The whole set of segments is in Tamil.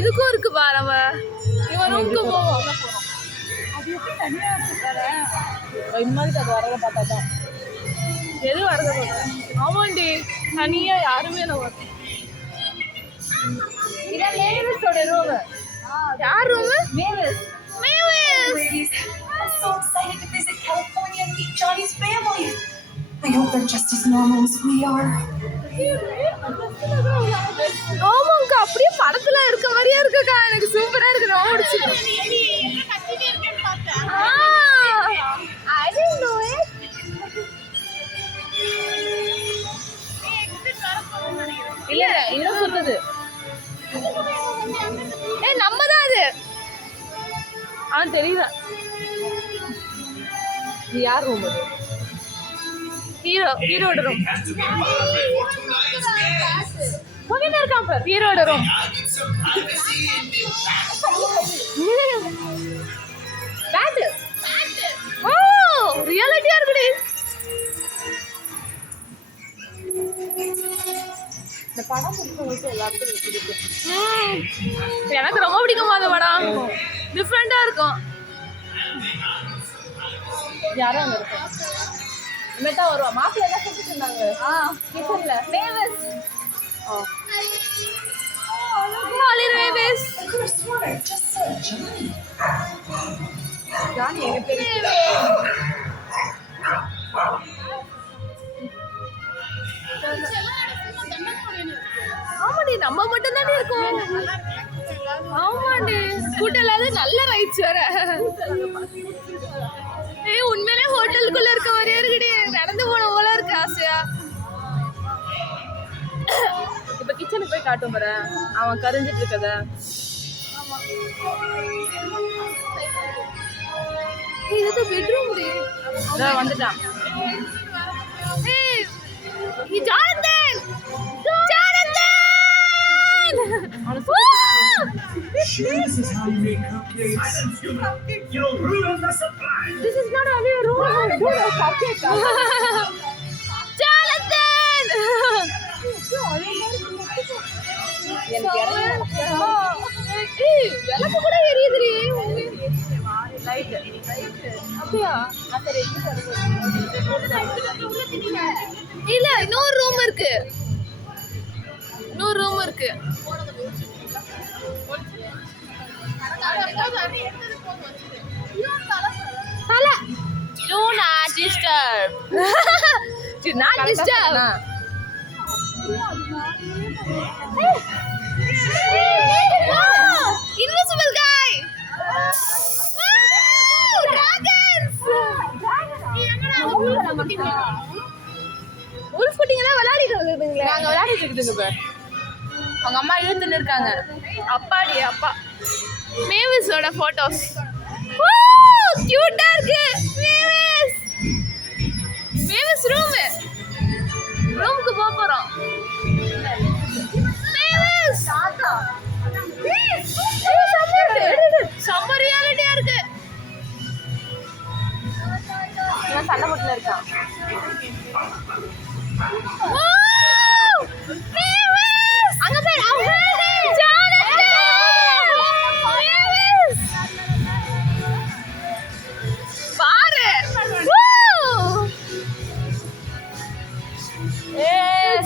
இதுக்கும் இருக்கு பா. நம்ம இவன் ரூமுக்கு போவோம். எது வரத போறேன். ஆமாண்டி, தனியா யாருமே நம்ம இதான் மேவிஸோட ரூம். யார் room? Mavis. Ladies, I'm so excited to visit California and meet Johnny's family. I hope they're just as normal as we are. ஆமாங்க, அப்படியே படத்துல இருக்க மாதிரியே இருக்குக்கா. எனக்கு சூப்பரா இருக்கு. ரொம்ப பிடிச்சிருக்கு. I didn't know it. இல்ல, இன்னும் சுத்துது. நம்ம தான் அது. தெரியல. இது யார் ரூம்? அது ஹீரோட ரூம். போகிட்டே இருக்கான் பாரு. ஹீரோட ரூம். பேட். ஓ, ரியாலிட்டியா இருக்குடி. இந்த படம் பிடிச்சவங்களுக்கு எல்லாத்துக்கும் பிடிக்கும். எனக்கு ரொம்ப பிடிக்குமா அந்த படம். டிஃப்ரெண்டா இருக்கும். யாரும் அங்க இருக்கும். இமேட்டா வருவா. மாப்பிள்ள எல்லாம் கூப்பிட்டு இருந்தாங்க. கிச்சன்ல. மேவிஸ். ஜானி எங்க தெரியும். ஆமாடி, நம்ம மட்டும் தானே இருக்கோம். ஆமாண்டி, கூட்டம் இல்லாத நல்ல ரைட்ஸ் வேற. உண்மையிலே ஹோட்டலுக்குள்ள இருக்க மாதிரியே இருக்குடி. நடந்து போன போல இருக்கு ஆசையா. இப்ப கிச்சனுக்கு போய் காட்டும் பாரு. அவன் கரைஞ்சிட்டு இருக்கத. இது பெட்ரூம் டி. வந்துட்டான். Jonathan. This is how you make cupcakes. You'll ruin the surprise. This is not how you ruin the cupcake. Jonathan! விளக்கு கூட எரியுதுடி. லைட். அப்படியா? இல்ல, இன்னொரு ரூம் இருக்கு. Salah. Do not disturb. Do not disturb. Invisible guy. Dragons. Wolf குட்டிங்களா விளையாடிட்டு இருக்குதுங்களே. நாங்க விளையாடிட்டு இருக்குதுங்க பாரு. அவங்க அம்மா இழுத்துன்னு இருக்காங்க. அப்பாடி அப்பா. மேவிஸோட போட்டோஸ். கியூட்டா இருக்கு. மேவிஸ் ரூமுக்கு போறோம். மேவிஸ் செம்ம ரியாலிட்டியா இருக்கு. நான் சண்டை போட்டுல இருக்கான். அங்க பேர் பாரு.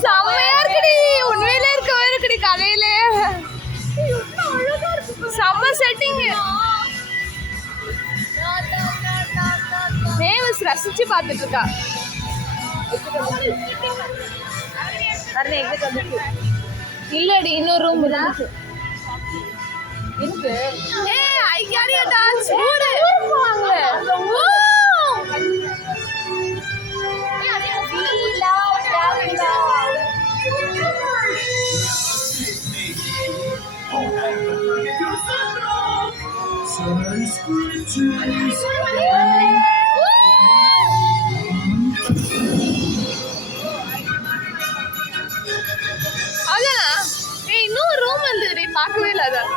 செம்மையா இருக்குடி. உண்மையிலே இருக்குடி கதையிலே. செம்ம செட்டிங். மேவிஸ் ரசிச்சு பார்த்துட்டு இருக்கா. இல்லடி, இன்னொரு ரூம் இருக்கு. ஐயாரியாடா சூடு வாங்களே. இன்னொரு ரூம் வந்து பார்க்கவே இல்லை. அதான்